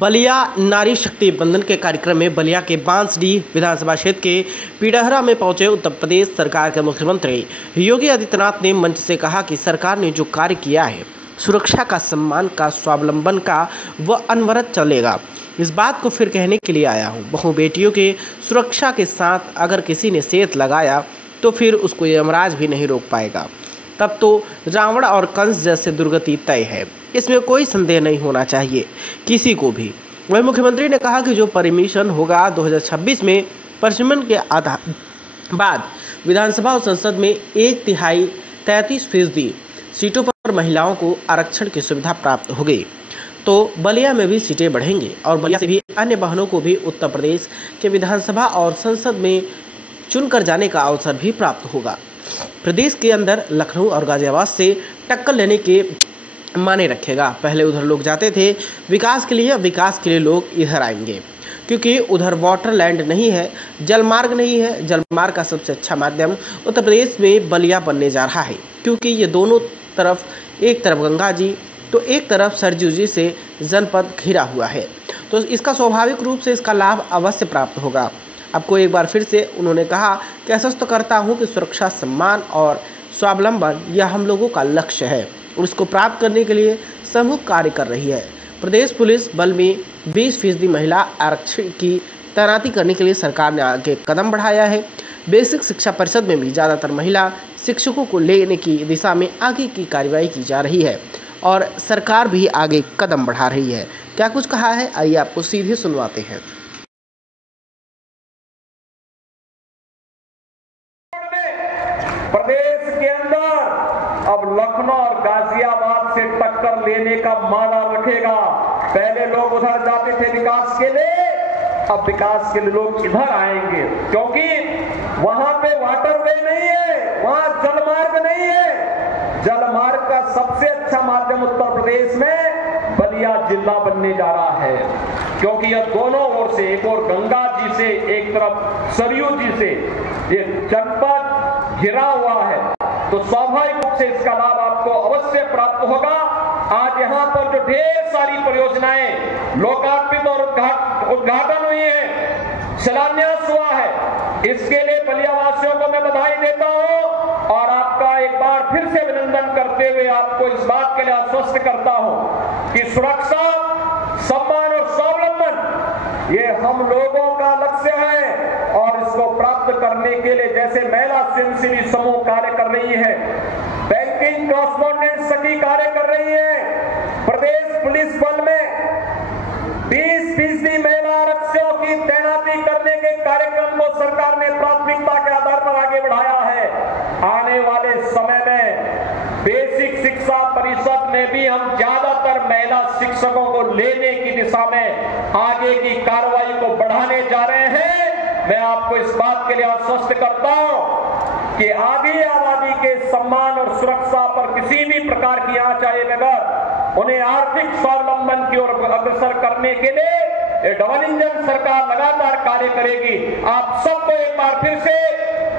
बलिया नारी शक्ति बंधन के कार्यक्रम में बलिया के बांसडीह विधानसभा क्षेत्र के पीडहरा में पहुंचे उत्तर प्रदेश सरकार के मुख्यमंत्री योगी आदित्यनाथ ने मंच से कहा कि सरकार ने जो कार्य किया है, सुरक्षा का, सम्मान का, स्वावलंबन का, वह अनवरत चलेगा। इस बात को फिर कहने के लिए आया हूँ। बहु बेटियों के सुरक्षा के साथ अगर किसी ने सेंध लगाया तो फिर उसको यमराज भी नहीं रोक पाएगा। तब तो रावण और कंस जैसे दुर्गति तय है, इसमें कोई संदेह नहीं होना चाहिए किसी को भी। वही मुख्यमंत्री ने कहा कि जो परमिशन होगा 2026 में, परमिशन के आधार बाद विधानसभा और संसद में 1/3 33% सीटों पर महिलाओं को आरक्षण की सुविधा प्राप्त होगी, तो बलिया में भी सीटें बढ़ेंगी और बलिया से भी अन्य बहनों को भी उत्तर प्रदेश के विधानसभा और संसद में चुनकर जाने का अवसर भी प्राप्त होगा। प्रदेश के अंदर लखनऊ और गाजियाबाद से टक्कर लेने के माने रखेगा। पहले उधर लोग जाते थे विकास के लिए, अब विकास के लिए लोग इधर आएंगे, क्योंकि उधर वाटर लैंड नहीं है, जलमार्ग नहीं है। जलमार्ग का सबसे अच्छा माध्यम उत्तर प्रदेश में बलिया बनने जा रहा है, क्योंकि ये दोनों तरफ, एक तरफ गंगा जी तो एक तरफ सरजू जी से जनपद घिरा हुआ है, तो इसका स्वाभाविक रूप से इसका लाभ अवश्य प्राप्त होगा। आपको एक बार फिर से उन्होंने कहा कि आश्वस्त करता हूं कि सुरक्षा, सम्मान और स्वावलंबन यह हम लोगों का लक्ष्य है और इसको प्राप्त करने के लिए समूह कार्य कर रही है। प्रदेश पुलिस बल में 20% महिला आरक्षण की तैनाती करने के लिए सरकार ने आगे कदम बढ़ाया है। बेसिक शिक्षा परिषद में भी ज़्यादातर महिला शिक्षकों को लेने की दिशा में आगे की कार्रवाई की जा रही है और सरकार भी आगे कदम बढ़ा रही है। क्या कुछ कहा है, आइए आपको सीधे सुनवाते हैं। प्रदेश के अंदर अब लखनऊ और गाजियाबाद से टक्कर लेने का माना रखेगा। पहले लोग उधर जाते थे विकास के लिए, अब विकास के लिए लोग इधर आएंगे, क्योंकि वहां पे वाटरवे नहीं है, वहां जलमार्ग नहीं है। जलमार्ग का सबसे अच्छा माध्यम उत्तर प्रदेश में बलिया जिला बनने जा रहा है, क्योंकि यह दोनों ओर से, एक और गंगा जी से, एक तरफ सरयू जी से ये जनपद घिरा हुआ है, तो स्वाभाविक रूप से इसका लाभ आपको अवश्य प्राप्त होगा। आज यहाँ पर जो ढेर सारी परियोजनाएं लोकार्पित और उद्घाटन हुई है, शिलान्यास हुआ है, इसके लिए बलिया वासियों को मैं बधाई देता हूँ और आपका एक बार फिर से अभिनंदन करते हुए आपको इस बात के लिए आश्वस्त करता हूँ कि सुरक्षा, सम्मान और स्वावलंबन ये हम लोगों का लक्ष्य है और इसको प्राप्त करने के लिए जैसे महिला स्वयंसेवी समूह कार्य कर रही है, बैंकिंग कॉरेस्पॉन्डेंट सखी कार्य कर रही है, प्रदेश पुलिस बल में 20% महिला आरक्षकों की तैनाती करने के कार्यक्रम को सरकार ने प्राथमिकता के आधार पर आगे बढ़ाया है। आने वाले समय में बेसिक शिक्षा परिषद में भी हम ज्यादातर महिला शिक्षकों को लेने की दिशा में आगे की कार्रवाई को बढ़ाने जा रहे हैं। मैं आपको इस बात के लिए आश्वस्त करता हूं कि आधी आबादी के सम्मान और सुरक्षा पर किसी भी प्रकार की आंच आए बगैर उन्हें आर्थिक स्वावलंबन की ओर अग्रसर करने के लिए डबल इंजन सरकार लगातार कार्य करेगी। आप सबको एक बार फिर से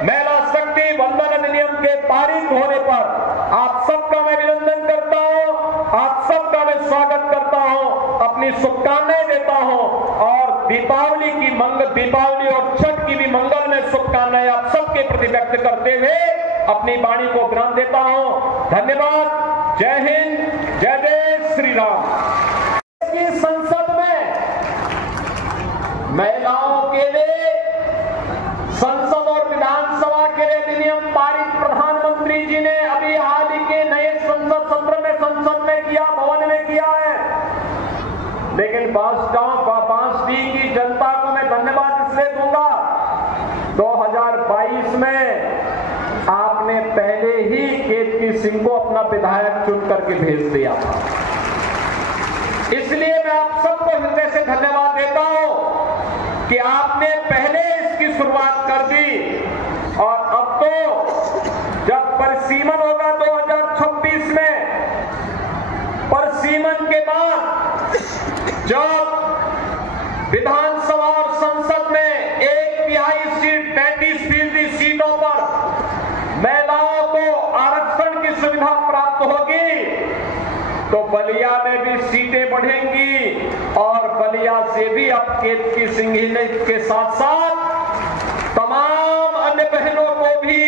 महिला शक्ति बंधन अधिनियम के पारित होने पर आप सबका मैं अभिनंदन करता हूं, आप सबका मैं स्वागत करता हूं, अपनी शुभकामनाएं देता हूं और दीपावली और छठ की भी मंगल में शुभकामनाएं आप सबके प्रति व्यक्त करते हुए अपनी वाणी को विराम देता हूं। धन्यवाद। जय हिंद, जय जय श्री राम। संसद में महिलाओं के लिए संसद और विधानसभा के लिए अधिनियम पारित प्रधानमंत्री जी ने अभी हाल ही के नए संसद सत्र में संसद में किया, भवन में किया है। लेकिन बांसडीह की जनता को मैं धन्यवाद इसलिए दूंगा, 2022 में आपने पहले ही केतकी सिंह को अपना विधायक चुन करके भेज दिया था, इसलिए मैं आप सबको हृदय से धन्यवाद देता हूं कि आपने पहले इसकी शुरुआत कर दी और अब तो जब परिसीमन होगा 2026 में, परिसीमन के बाद जब विधानसभा और संसद में 1/3 सीट 33% सीटों पर महिलाओं को आरक्षण की सुविधा प्राप्त होगी, तो बलिया में भी सीटें बढ़ेंगी और बलिया से भी अब केतकी सिंह के साथ साथ तमाम अन्य बहनों को भी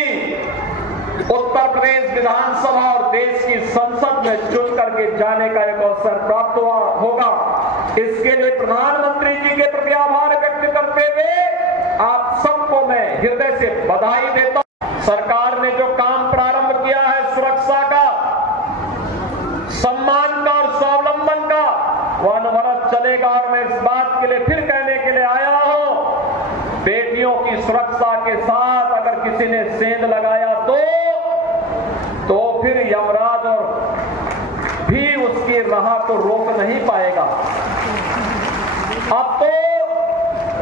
उत्तर प्रदेश विधानसभा और देश की संसद में चुन करके जाने का एक अवसर प्राप्त होगा। इसके लिए प्रधानमंत्री जी के प्रति आभार व्यक्त करते हुए आप सबको मैं हृदय से बधाई देता हूं। सरकार ने जो काम प्रारंभ किया है सुरक्षा का, सम्मान का और स्वावलंबन का, वह अनवरत चलेगा। और मैं इस बात के लिए फिर कहने के लिए आया हूं, बेटियों की सुरक्षा के साथ अगर किसी ने सेंध लगाया तो फिर यमराज और भी उसकी राह को रोक नहीं पाएगा। अब तो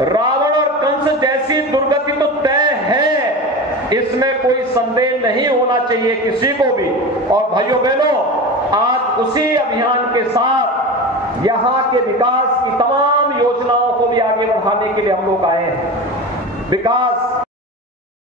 रावण और कंस जैसी दुर्गति तो तय है, इसमें कोई संदेह नहीं होना चाहिए किसी को भी। और भाइयों बहनों, आज उसी अभियान के साथ यहां के विकास की तमाम योजनाओं को भी आगे बढ़ाने के लिए हम लोग आए हैं। विकास